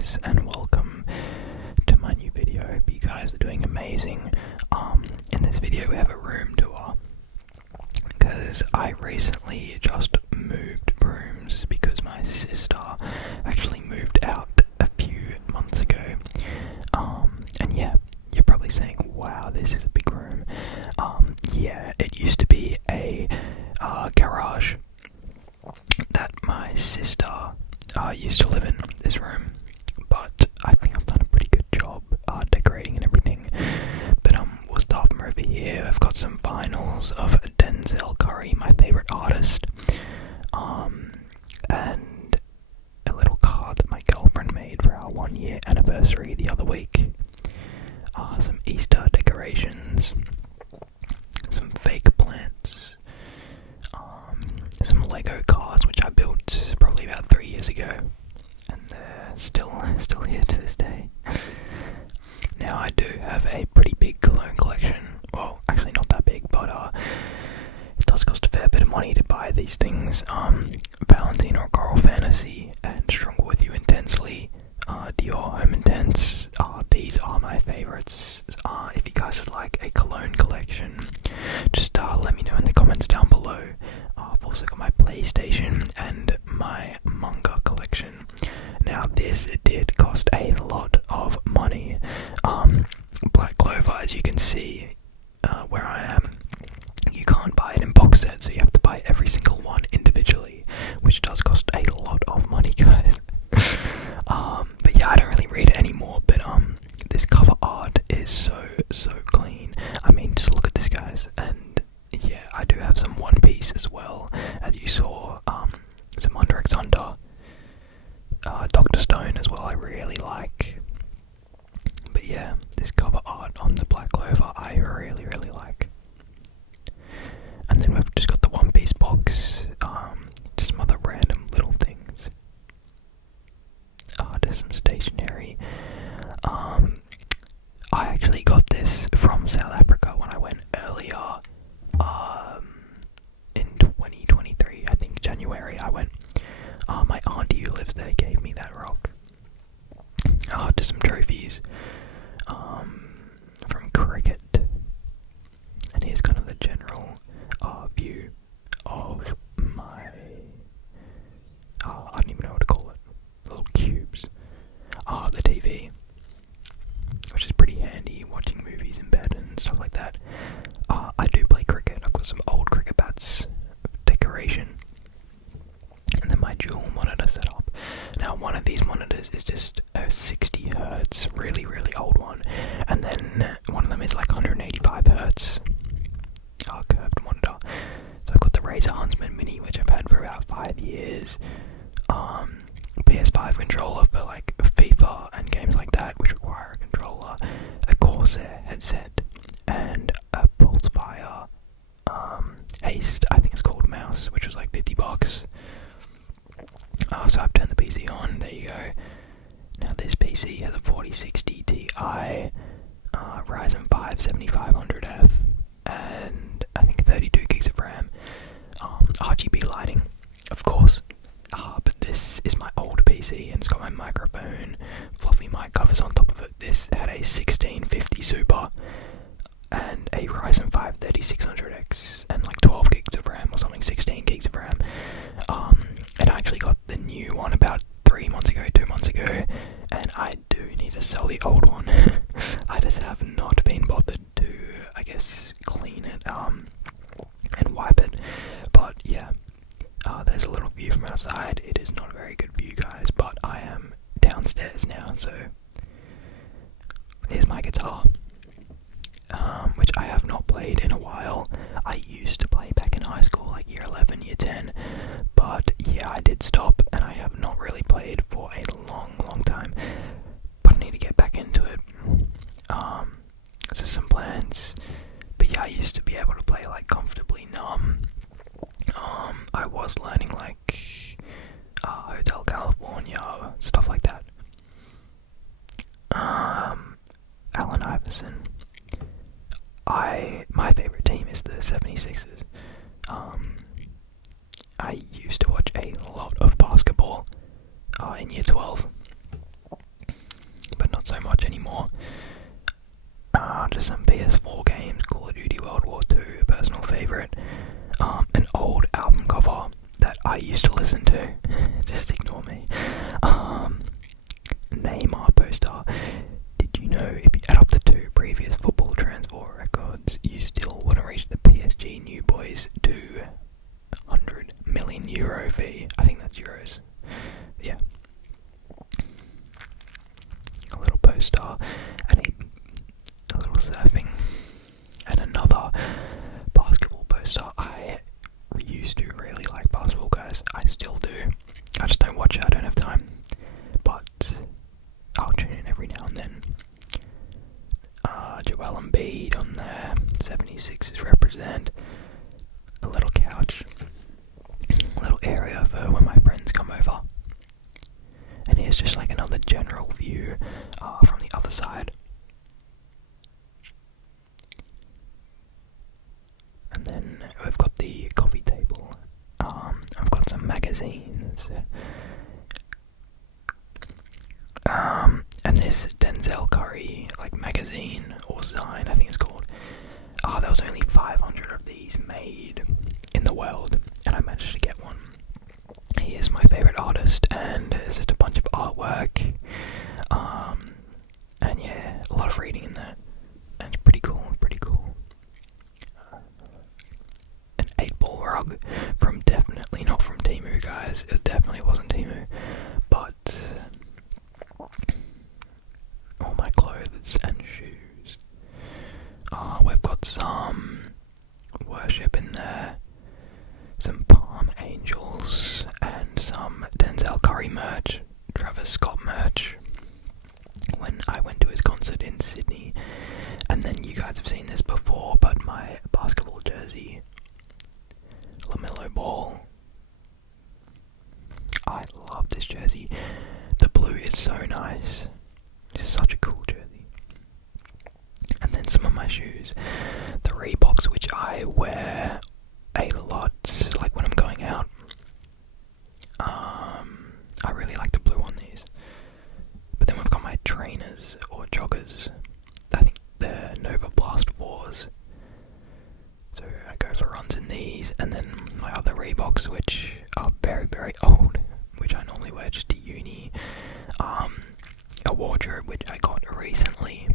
guys, and welcome to my new video. I hope you guys are doing amazing. In this video we have a room tour because I recently just moved rooms because my sister actually moved out a few months ago. And yeah, you're probably saying, wow, this is a big room. Yeah, it used to be a garage that my sister used to live in, this room, but I think I've done a pretty good job decorating and everything. But we'll start from over here. I've got some vinyls of Denzel Curry, my favorite artist, and a little card that my girlfriend made for our 1-year anniversary the other week. Some Easter decorations, some fake plants, some Lego cars which I built probably about 3 years ago, and they're still here to this day. Now I do have a pretty big cologne collection. Well, actually not that big, but it does cost a fair bit of money to buy these things. Valentino Coral Fantasy and Stronger With You Intensely, Dior Home Intense. These are my favorites. If you guys would like a cologne collection, just let me know in the comments down below. I've also got my PlayStation and my manga collection. Now this did cost a lot of money. Black Clover, as you can see where I am, you can't buy it in box sets, so you have to buy every single one individually, which does cost a lot of money, guys. But yeah, I don't really read it anymore, but this cover art is so clean. I mean, just look at this, guys. And yeah, I do have some One Piece as well, as you saw, some Hunter x Hunter, Dr. Stone as well, I really like. But yeah, this cover art on the Black Clover I really like. And then we've just got the One Piece box, just some other random little things. There's some stationery. I actually got this from South Africa when I went earlier, in 2023, I think January I went. My auntie who lives there gave me that rock. Just some trophies, from cricket. And here's kind of the general view of my, I don't even know what to call it, little cubes. The TV, which is pretty handy watching movies in bed and stuff like that. I do play cricket. I've got some old cricket bats, decoration, and then my dual monitor setup. Now one of these monitors is just a 60 hertz, really old one, and then one of them is like 185 hertz, curved monitor. So I've got the Razer Huntsman Mini, which I've had for about 5 years. PS5 controller for like FIFA and games like that, which require a controller, a Corsair headset, and a Pulsefire Haste, I think it's called, mouse, which was like $50. So I've turned the PC on. There you go. Now this PC has a 4060 Ti, Ryzen 5 7500F, and I think 32 gigs of RAM. RGB lighting, of course. But this is my old PC, and it's got my microphone, fluffy mic covers on top of it. This had a 1650 Super and a Ryzen 5 3600X and like 12 gigs of RAM or something, 16 gigs of RAM. And I actually got the new one about 2 months ago, and I do need to sell the old one. I just have not been bothered to, I guess, clean it and wipe it. But yeah. There's a little view from outside. It is not a very good view, guys, but I am downstairs now, so here's my guitar, which I have not played in a while. I used to play back in high school, like year 11, year 10, but yeah, I did stop, and I have not really played for a long time, but I need to get back into it. So some plans, but yeah, I used to be able to play like Comfortably Numb. I was learning like Hotel California, stuff like that. Allen Iverson. My favorite team is the 76ers. I used to watch a lot of basketball in year 12. so much anymore. Just some PS4 games, Call of Duty World War II, a personal favourite. An old album cover that I used to listen to. Just ignore me. Neymar poster. Did you know if you add up the 2 previous football transfer records, you still wouldn't reach the PSG New Boys 200 million euro fee? I think that's euros. Yeah. A little poster and a little surfing and another basketball poster. I used to really like basketball, guys. I still do. I just don't watch it. I don't have time. But I'll tune in every now and then. Joel Embiid on there. 76ers represent. A little couch. A little area for when my friends come over. And here's just like another general view from the other side. And then we've got the coffee table. I've got some magazines. And this Denzel Curry magazine or sign, I think it's called. There was only 500 of these made in the world, and I managed to get one. He is my favourite artist, and it's just a bunch of artwork. And yeah, a lot of reading in there. And it's pretty cool. An 8-ball rug from definitely not from Temu, guys. It definitely wasn't Temu, but all my clothes and shoes. We've got some worship in there, some Palm Angels, and some Denzel Curry merch, Travis Scott merch. When I went to his concert in Sydney, and then you guys have seen this before, but my basketball jersey, LaMelo Ball. I love this jersey. The blue is so nice. It's such a cool jersey. And then some of my shoes, the Reeboks, which I wear a lot, like when I'm going out. I really like the blue on these. But then we've got my trainers or joggers. I think they're Nova Blast 4s. So I go for runs in these, and then my other Reeboks, which are very, very old, which I normally wear just to uni. A wardrobe which I got recently,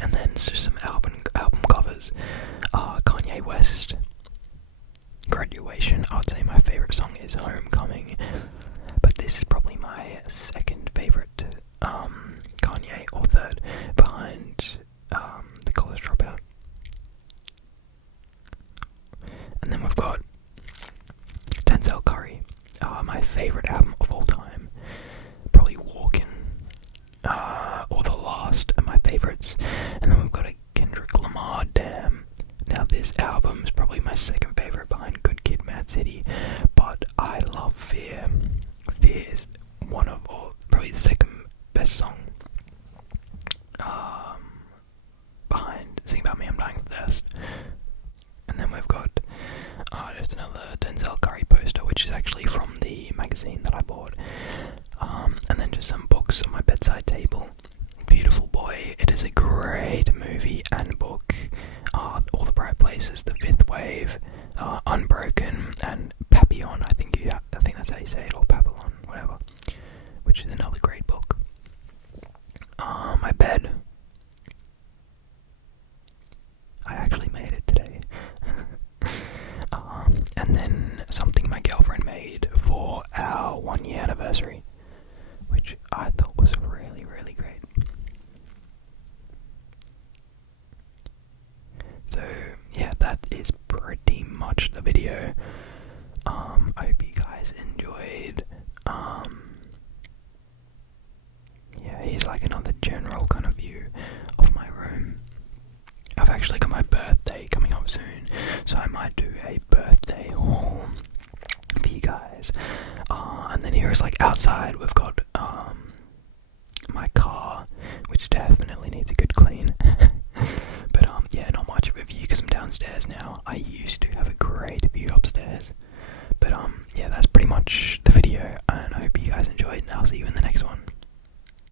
and then just some album covers. Kanye West, Graduation. I would say my favourite song is Homecoming, but this is probably my second favourite Kanye, or third, behind The College Dropout. And then we've got Denzel Curry, my favourite album of all time, probably Walkin', or The Last are my favourites. And then we've got a Kendrick Lamar, Damn. Now this album is probably my second favourite behind Good Kid, Mad City, but I love Fear. Fear is one of, or probably the second best song behind Sing About Me, I'm Dying of Thirst. And then we've got just another Denzel Curry poster, which is actually from the magazine that I bought. And then just some books on my bedside table. Beautiful Boy, it is a great movie and book. All the Bright Places, The Fifth Wave, Unbroken, and Papillon. I think that's how you say it, or Papillon, whatever. Which is another great book. My bed. I actually made it today. And then something my girlfriend made for our 1-year anniversary, which I thought was really, really great. So yeah, that is pretty much the video. I hope you guys enjoyed. Yeah, here's like another general kind of view of my room. I've actually got my birthday coming up soon, so I might do a birthday haul for you guys. And then here is like outside, we've got my car, which definitely needs a good clean. But yeah, not much of a view because I'm downstairs now. I used to have a great view upstairs. But yeah, that's pretty much the video, and I hope you guys enjoyed, and I'll see you in the